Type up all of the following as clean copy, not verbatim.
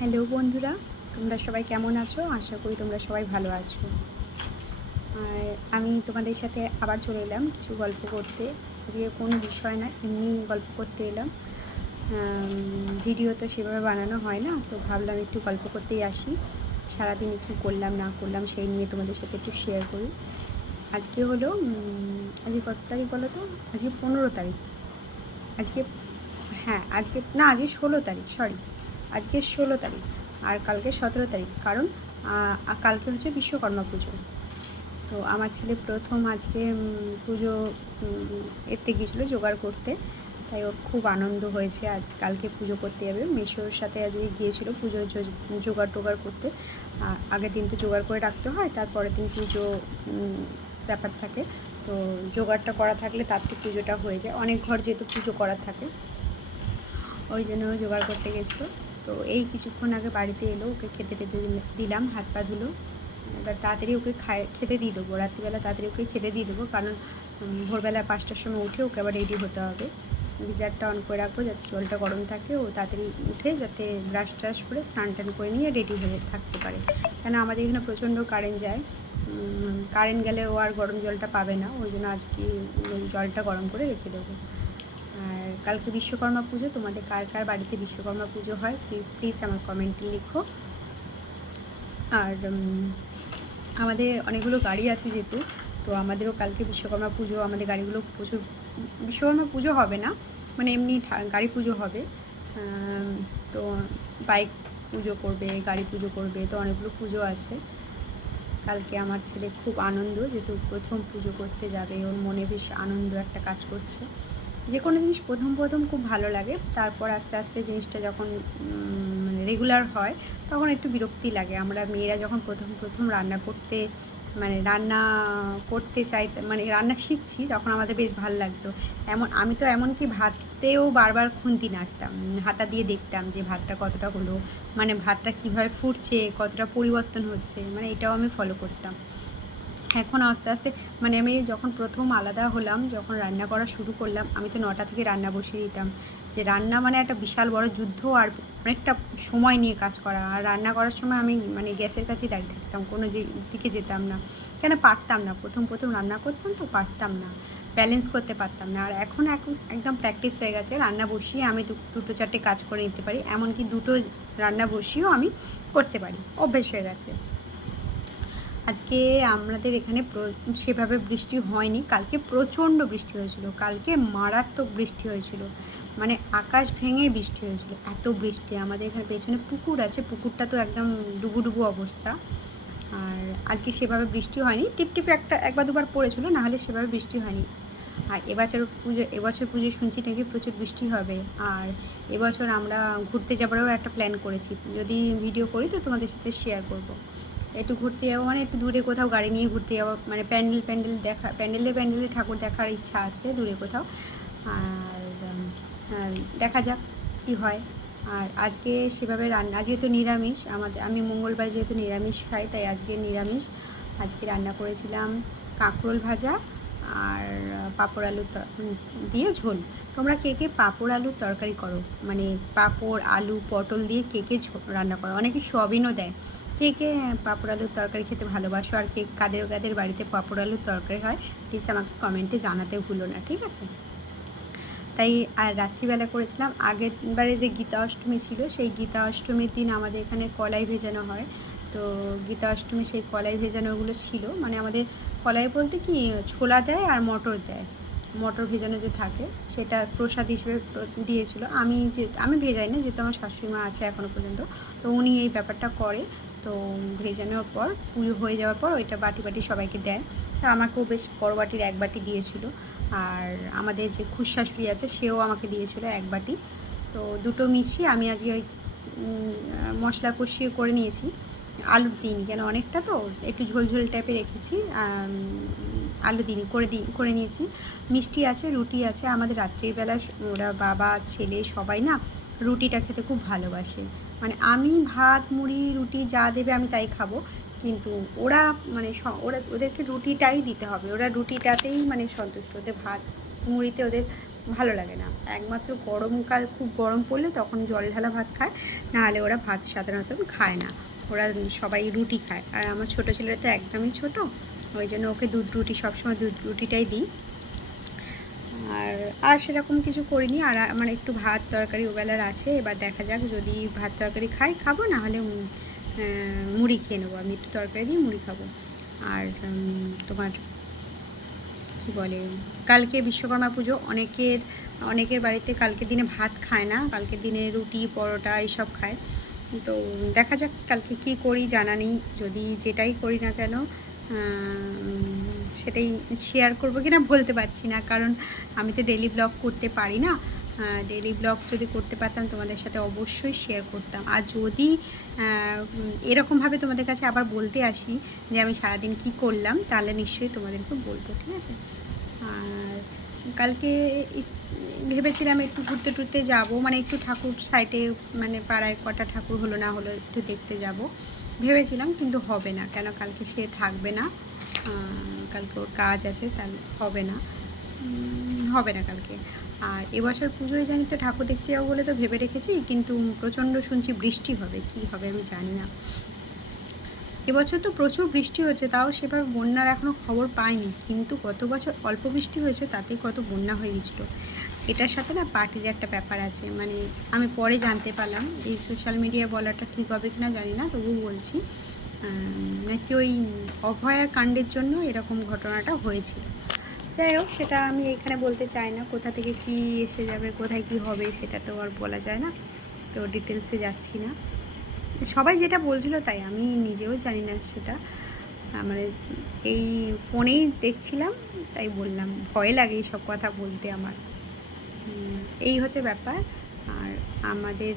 Hello বন্ধুরা, তোমরা সবাই কেমন আছো? আশা করি তোমরা সবাই ভালো আছো। আর আমি তোমাদের সাথে আবার চলে এলাম কিছু গল্প করতে। আজকে কোনো বিষয় না, এমনি গল্প করতে এলাম। ভিডিও তো সেভাবে বানানো হয় না, তো ভাবলাম একটু গল্প করতেই আসি। সারাদিন কী করলাম না করলাম সেই নিয়ে তোমাদের সাথে একটু শেয়ার করি। আজকে হলো আজকে কত তারিখ বলো তো? আজকে 15 তারিখ। আজকে আজকে 16 তারিখ, সরি। আজকে 16 তারিখ আর কালকে 17 তারিখ। কারণ কালকে হচ্ছে বিশ্বকর্মা পুজো। তো আমার ছেলে প্রথম আজকে পুজো এতে গিয়েছিলো জোগাড় করতে, তাই ওর খুব আনন্দ হয়েছে। কালকে পুজো করতে যাবে। মেশোর সাথে আজকে গিয়েছিলো পুজো জোগাড় টোগাড় করতে। আগের দিন তো জোগাড় করে রাখতে হয়, তারপরের দিন পুজো ব্যাপার থাকে। তো জোগাড়টা করা থাকলে তাড়াতাড়ি পুজোটা হয়ে যায়। অনেক ঘর যেহেতু পুজো করার থাকে, ওই জন্য জোগাড় করতে গেছিলো। তো এই কিছুক্ষণ আগে বাড়িতে এলো, ওকে খেতে দিলাম, হাত পা ধুলো। এবার তাড়াতাড়ি ওকে খেতে দিয়ে দেবো, রাত্রিবেলা তাড়াতাড়ি ওকে খেতে দিয়ে দেবো। কারণ ভোরবেলা 5টার সময় উঠে ওকে আবার রেডি হতে হবে। গিজারটা অন করে রাখবো যাতে জলটা গরম থাকে, ও তাড়াতাড়ি উঠে যাতে ব্রাশ ট্রাশ করে স্নান টান করে নিয়ে রেডি হয়ে থাকতে পারে। কেন আমাদের এখানে প্রচণ্ড কারেন্ট যায়। কারেন্ট গেলে ও আর গরম জলটা পাবে না, ওই জন্য আজকে জলটা গরম করে রেখে দেবো। আর কালকে বিশ্বকর্মা পুজো। তোমাদের কার কার বাড়িতে বিশ্বকর্মা পুজো হয় প্লিজ আমার কমেন্টে লিখো। আর আমাদের অনেকগুলো গাড়ি আছে যেহেতু, তো আমাদেরও কালকে বিশ্বকর্মা পুজো। আমাদের গাড়িগুলো প্রচুর, বিশ্বকর্মা পুজো হবে না, মানে এমনি গাড়ি পুজো হবে। তো বাইক পুজো করবে, গাড়ি পুজো করবে, তো অনেকগুলো পুজো আছে কালকে। আমার ছেলে খুব আনন্দ, যেহেতু প্রথম পুজো করতে যাবে, ওর মনে বেশ আনন্দ একটা কাজ করছে। যে কোনো জিনিস প্রথম খুব ভালো লাগে, তারপর আস্তে আস্তে জিনিসটা যখন মানে রেগুলার হয় তখন একটু বিরক্তি লাগে। আমরা মেয়েরা যখন প্রথম রান্না করতে চাই, মানে রান্না শিখছি, তখন আমাদের বেশ ভালো লাগতো। আমি তো এমনকি ভাতেও বারবার খুন্তি নাড়তাম, হাতা দিয়ে দেখতাম যে ভাতটা কতটা হলো, মানে ভাতটা কীভাবে ফুটছে, কতটা পরিবর্তন হচ্ছে, মানে এটাও আমি ফলো করতাম। এখন আস্তে আস্তে মানে আমি যখন প্রথম আলাদা হলাম, যখন রান্না করা শুরু করলাম, আমি তো 9টা থেকে রান্না বসিয়ে দিতাম। যে রান্না মানে একটা বিশাল বড় যুদ্ধ, আর অনেকটা সময় নিয়ে কাজ করা। আর রান্না করার সময় আমি মানে গ্যাসের কাছেই দাঁড়িয়ে থাকতাম, কোনো দিকে যেতাম না, কেন পারতাম না। প্রথম রান্না করতাম তো পারতাম না, ব্যালেন্স করতে পারতাম না। আর এখন একদম প্র্যাকটিস হয়ে গেছে। রান্না বসিয়ে আমি দুটো চারটে কাজ করে নিতে পারি, এমনকি দুটো রান্না বসিয়েও আমি করতে পারি, অভ্যেস হয়ে গেছে। আজকে আমাদের এখানে সেভাবে বৃষ্টি হয়নি, কালকে প্রচণ্ড বৃষ্টি হয়েছিল। কালকে মারাত্মক বৃষ্টি হয়েছিল, মানে আকাশ ভেঙে বৃষ্টি হয়েছিল, এত বৃষ্টি। আমাদের এখানে পেছনে পুকুর আছে, পুকুরটা তো একদম ডুবু অবস্থা। আর আজকে সেভাবে বৃষ্টি হয়নি, টিপটিপে একবার দুবার পড়েছিল, নাহলে সেভাবে বৃষ্টি হয়নি। আর এবছর পুজো শুনছি নাকি প্রচুর বৃষ্টি হবে। আর এবছর আমরা ঘুরতে যাবারও একটা প্ল্যান করেছি, যদি ভিডিও করি তো তোমাদের সাথে শেয়ার করব। একটু ঘুরতে যাবো, মানে একটু দূরে কোথাও গাড়ি নিয়ে ঘুরতে যাবো, মানে প্যান্ডেলে ঠাকুর দেখার ইচ্ছা আছে দূরে কোথাও। আর দেখা যাক কি হয়। আর আজকে সেভাবে আজকে তো নিরামিষ, আমি মঙ্গলবার যেহেতু নিরামিষ খাই, তাই আজকে নিরামিষ। আজকে রান্না করেছিলাম কাঁকরোল ভাজা আর পাঁপড় আলু দিয়ে ঝোল। তোমরা কে কে পাঁপড় আলুর তরকারি করো, মানে পাঁপড় আলু পটল দিয়ে কে রান্না করো? অনেকে সয়াবিনও দেয়। কে কে পাঁপড় আলুর তরকারি খেতে ভালোবাসো, আর কাদের বাড়িতে পাঁপড় আলুর তরকারি হয়, প্লিজ আমাকে কমেন্টে জানাতে ভুলো না, ঠিক আছে? তাই আর রাত্রিবেলা করেছিলাম, আগের বারে যে গীতা অষ্টমী ছিল, সেই গীতা অষ্টমীর দিন আমাদের এখানে কলাই ভেজানো হয়। তো গীতা অষ্টমী সেই কলাই ভেজানোগুলো ছিল, মানে আমাদের কলাই বলতে কি, ছোলা দেয় আর মটর দেয়, মটর ভেজানো যে থাকে সেটা প্রসাদ হিসেবে দিয়েছিল। আমি ভেজাই না, যেহেতু আমার শাশুড়ি মা আছে এখনও পর্যন্ত, তো উনি এই ব্যাপারটা করে। তো ভেজানোর পর পুজো হয়ে যাওয়ার পর ওইটা বাটি সবাইকে দেয়। তো আমাকেও বেশ বড় বাটির 1 বাটি দিয়েছিল। আর আমাদের যে খুশাশুড়ি আছে সেও আমাকে দিয়েছিল 1 বাটি। তো দুটো মিশিয়ে আমি আজকে ওই মশলা কষিয়ে করে নিয়েছি। আলু দিইনি, কেন অনেকটা তো একটু ঝোল টাইপের রেখেছি। আলু দিইনি, করে নিয়েছি। মিষ্টি আছে, রুটি আছে। আমাদের রাত্রিবেলা ওরা বাবা ছেলে সবাই না রুটিটা খেতে খুব ভালোবাসে। মানে আমি ভাত মুড়ি রুটি যা দেবে আমি তাই খাবো, কিন্তু ওরা মানে ওদেরকে রুটিটাই দিতে হবে, ওরা রুটিটাতেই মানে সন্তুষ্ট। ওদের ভাত মুড়িতে ওদের ভালো লাগে না। একমাত্র গরমকাল খুব গরম পড়লে তখন জল ঢালা ভাত খায়, নাহলে ওরা ভাত সাধারণত খায় না। ওরা সবাই রুটি খায়। আর আমার ছোটো ছেলেটা তো একদমই ছোট, ওই জন্য ওকে দুধ রুটি, সবসময় দুধ রুটিটাই দিই। আর সেরকম কিছু করিনি। আর আমার একটু ভাত তরকারি ওবেলার আছে, এবার দেখা যাক, যদি ভাত তরকারি খাই খাবো, নাহলে মুড়ি খেয়ে নেবো। আমি একটু তরকারি দিয়ে মুড়ি খাবো। আর তোমার কী বলে, কালকে বিশ্বকর্মা পুজো, অনেকের বাড়িতে কালকের দিনে ভাত খায় না, কালকের দিনে রুটি পরোটা এইসব খায়। তো দেখা যাক কালকে কি করি, জানা নেই। যদি যেটাই করি না কেন সেটাই শেয়ার করবো কিনা বলতে পারছি না, কারণ আমি তো ডেলি ব্লগ করতে পারি না। ডেলি ব্লগ যদি করতে পারতাম তোমাদের সাথে অবশ্যই শেয়ার করতাম। আর যদি এরকমভাবে তোমাদের কাছে আবার বলতে আসি যে আমি সারাদিন কি করলাম, তাহলে নিশ্চয়ই তোমাদেরকে বলবো, ঠিক আছে? আর কালকে ভেবেছিলাম একটু ঘুরতে টুরতে যাবো, মানে একটু ঠাকুর সাইডে, মানে পাড়ায় কটা ঠাকুর হলো না হলো একটু দেখতে যাব ভেবেছিলাম, কিন্তু হবে না। কেন, কালকে সে থাকবে না, কালকে ওর কাজ আছে, তাহলে হবে না কালকে। আর এবছর পুজোয় জানি তো ঠাকুর দেখতে যাবো বলে তো ভেবে রেখেছি, কিন্তু প্রচণ্ড শুনছি বৃষ্টি হবে, কি হবে আমি জানি না। এবছর তো প্রচুর বৃষ্টি হচ্ছে, তাও সেভাবে বন্যার এখনও খবর পাইনি, কিন্তু গত বছর অল্প বৃষ্টি হয়েছে, তাতেই কত বন্যা হয়ে গেছিলো। এটার সাথে না পার্টির একটা ব্যাপার আছে, মানে আমি পরে জানতে পারলাম, এই সোশ্যাল মিডিয়ায় বলাটা ঠিক হবে কিনা জানি না, তবুও বলছি, নাকি ওই অভয়ার কাণ্ডের জন্য এরকম ঘটনাটা হয়েছিল। যাই হোক, সেটা আমি এখানে বলতে চাই না, কোথা থেকে কি এসে যাবে, কোথায় কি হবে, সেটা তো আর বলা যায় না, তো ডিটেলসে যাচ্ছি না। সবাই যেটা বলছিল তাই, আমি নিজেও জানি না সেটা, মানে এই ফোনেই দেখছিলাম তাই বললাম, ভয় লাগে এইসব কথা বলতে আমার। এই হচ্ছে ব্যাপার। আর আমাদের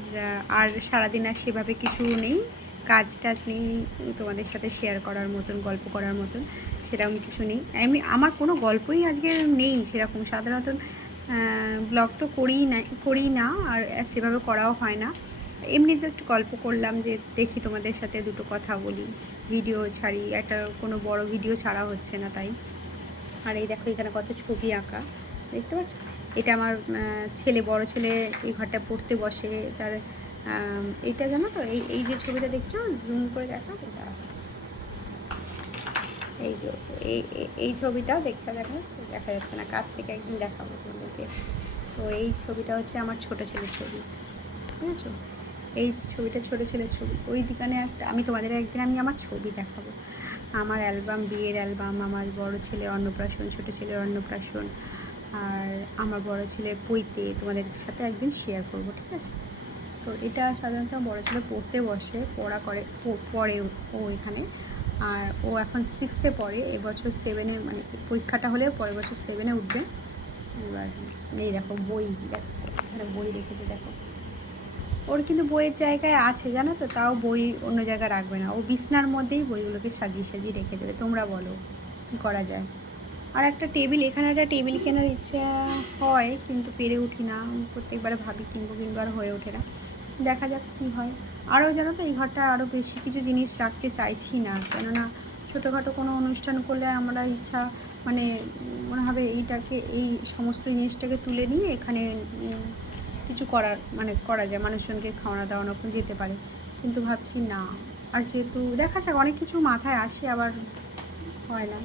আর সারাদিন আর সেভাবে কিছু নেই, কাজ টাজ নেই তোমাদের সাথে শেয়ার করার মতন, গল্প করার মতন, সেরকম কিছু নেই। এমনি আমার কোনো গল্পই আজকে নেই সেরকম, সাধারণত ব্লগ তো করি না, আর সেভাবে করাও হয় না। এমনি জাস্ট গল্প করলাম যে দেখি তোমাদের সাথে দুটো কথা বলি, ভিডিও ছাড়ি, একটা কোনো বড় ভিডিও ছাড়া হচ্ছে না তাই। আর এই দেখো এখানে কত ছবি আঁকা দেখতে পাচ্ছ, এটা আমার বড় ছেলে এই ঘরটা পড়তে বসে, তার এইটা জানো তো, এই যে ছবিটা দেখছো, জুম করে দেখা এই যে এই ছবিটা দেখা যাচ্ছে না, কাছ থেকে একদিন দেখাবো তোমাদেরকে। তো এই ছবিটা হচ্ছে আমার ছোটো ছেলের ছবি, ঠিক আছে? এই ছবিটা ছোটো ছেলের ছবি, ওই দিকানে একটা, আমি তোমাদের একদিন আমার ছবি দেখাবো, আমার অ্যালবাম, বিয়ের অ্যালবাম, আমার বড় ছেলের অন্নপ্রাশন, ছোটো ছেলের অন্নপ্রাশন, আর আমার বড় ছেলের পৈতে, তোমাদের সাথে একদিন শেয়ার করব, ঠিক আছে? তো এটা সাধারণত বড় ছেলে পড়তে বসে, পড়ে ও এখানে, আর ও এখন 6-এ পড়ে, এবছর 7-এ, মানে পরীক্ষাটা হলে পরের বছর 7-এ উঠবে। এবার এই দেখো বই, দেখো এখানে বই রেখেছে, দেখো ওর কিন্তু বইয়ের জায়গায় আছে জানো তো, তাও বই অন্য জায়গায় রাখবে না, ও বিছনার মধ্যেই বইগুলোকে সাজিয়ে রেখে দেবে। তোমরা বলো কী করা যায়? আর একটা টেবিল, এখানে একটা টেবিল কেনার ইচ্ছা হয়, কিন্তু পেরে উঠি না, প্রত্যেকবারে ভাবি কিনবো আর হয়ে ওঠে না, দেখা যাক কী হয়। আরও জানো তো, এই ঘরটা আরও বেশি কিছু জিনিস রাখতে চাইছি না, কেননা ছোটোখাটো কোনো অনুষ্ঠান করলে আমরা ইচ্ছা, মানে মনে হবে এই সমস্ত জিনিসটাকে তুলে নিয়ে এখানে কিছু করা যায়, মানুষজনকে খাওয়ানো দাওয়ানো যেতে পারে, কিন্তু ভাবছি না। আর যেহেতু দেখা যাক, অনেক কিছু মাথায় আসে, আবার হয় না।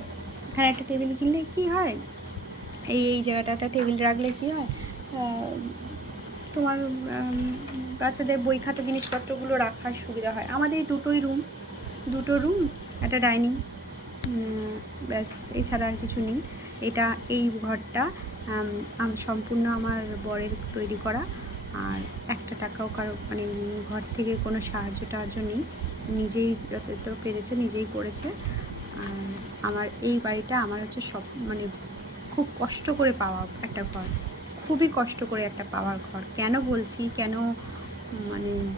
এখানে একটা টেবিল কিনলে কি হয়, এই জায়গাটা একটা টেবিল রাখলে কি হয়, তোমার বাচ্চাদের বই খাতা জিনিসপত্রগুলো রাখার সুবিধা হয়। আমাদের দুটো রুম, একটা ডাইনিং, ব্যাস, এছাড়া আর কিছু নেই। এই ঘরটা সম্পূর্ণ আমার বরের তৈরি করা, আর একটা টাকাও কারো, মানে ঘর থেকে কোনো সাহায্য নেই, নিজেই যতটা পেরেছে নিজেই করেছে। আর আমার এই বাড়িটা আমার হচ্ছে মানে খুব কষ্ট করে পাওয়া একটা ঘর, খুবই কষ্ট করে একটা পাওয়ার ঘর। কেন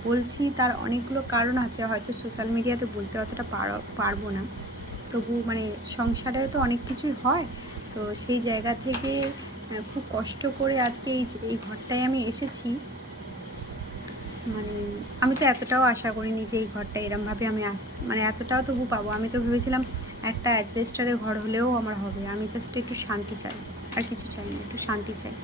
বলছি তার অনেকগুলো কারণ আছে, হয়তো সোশ্যাল মিডিয়াতে বলতে অতটা পারবো না, তবু মানে সংসারে তো অনেক কিছুই হয়, তো সেই জায়গা থেকে খুব কষ্ট করে আজকে এই ঘরটায় আমি এসেছি। মানে আমি তো এতটাও আশা করিনি যে এই ঘরটা এরমভাবে আমি মানে এতটাও তবু পাবো। আমি তো ভেবেছিলাম একটা অ্যাজবেস্টারের ঘর হলেও আমার হবে, আমি জাস্ট একটু শান্তি চাই, আর কিছু চাই না, একটু শান্তি চাই।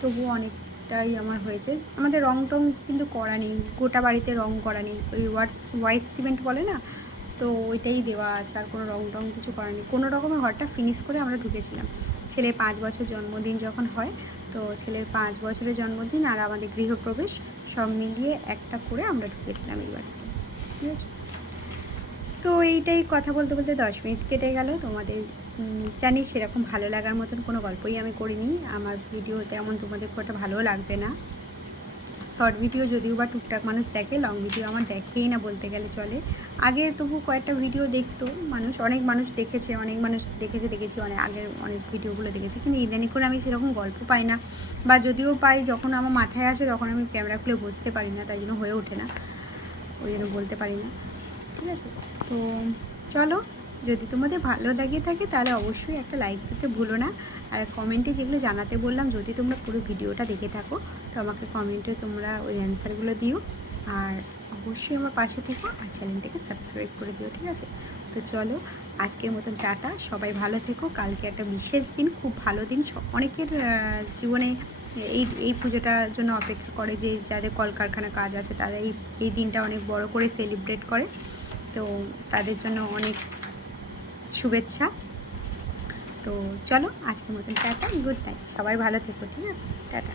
তবুও অনেকটাই আমার হয়েছে। আমাদের রং টং কিন্তু করা নেই, গোটা বাড়িতে রং করা নেই, ওই হোয়াইট সিমেন্ট বলে না, তো ওইটাই দেওয়া আছে, আর কোনো রং টং কিছু করা নেই। কোনো রকমে ঘরটা ফিনিশ করে আমরা ঢুকেছিলাম। ছেলের 5 বছর জন্মদিন যখন হয়, তো ছেলের 5 বছরের জন্মদিন আর আমাদের গৃহপ্রবেশ সব মিলিয়ে একটা করে আমরা ঢুকেছিলাম এই বাড়িতে, ঠিক আছে। তো এইটাই কথা বলতে বলতে 10 মিনিট কেটে গেল। তোমাদের জানি সেরকম ভালো লাগার মতন কোনো গল্পই আমি করিনি। আমার ভিডিও তেমন তোমাদের খুব একটা ভালোও লাগবে না। শর্ট ভিডিও যদিও বা টুকটাক মানুষ দেখে, লং ভিডিও আমার দেখেই না বলতে গেলে চলে। আগে তবু কয়েকটা ভিডিও দেখতো মানুষ, অনেক মানুষ দেখেছে, দেখেছি অনেক আগের অনেক ভিডিওগুলো দেখেছি, কিন্তু ইদানিং করে আমি সেরকম গল্প পাই না, বা যদিও পাই যখন আমার মাথায় আসে তখন আমি ক্যামেরা খুলে বসতে পারি না, তাই জন্য হয়ে ওঠে না, ওই জন্য বলতে পারি না, ঠিক আছে। তো চলো, যদি তোমাদের ভালো লাগে থাকে তাহলে অবশ্যই একটা লাইক দিতে ভুলো না। আর কমেন্টে যেগুলো জানাতে বললাম, যদি তোমরা পুরো ভিডিওটা দেখে থাকো তো আমাকে কমেন্টে তোমরা ওই অ্যান্সারগুলো দিও। আর অবশ্যই আমার পাশে থেকো আর চ্যানেলটাকে সাবস্ক্রাইব করে দিও, ঠিক আছে। তো চলো, আজকের মতন টাটা, সবাই ভালো থেকো। কালকে একটা বিশেষ দিন, খুব ভালো দিন, অনেকের জীবনে এই পুজোটার জন্য অপেক্ষা করে, যে যাদের কলকারখানা কাজ আছে তারা এই দিনটা অনেক বড় করে সেলিব্রেট করে, তো তাদের জন্য অনেক শুভেচ্ছা। তো চলো, আজকের মতন টাটা, গুড নাইট, সবাই ভালো থেকো, ঠিক আছে, টাটা।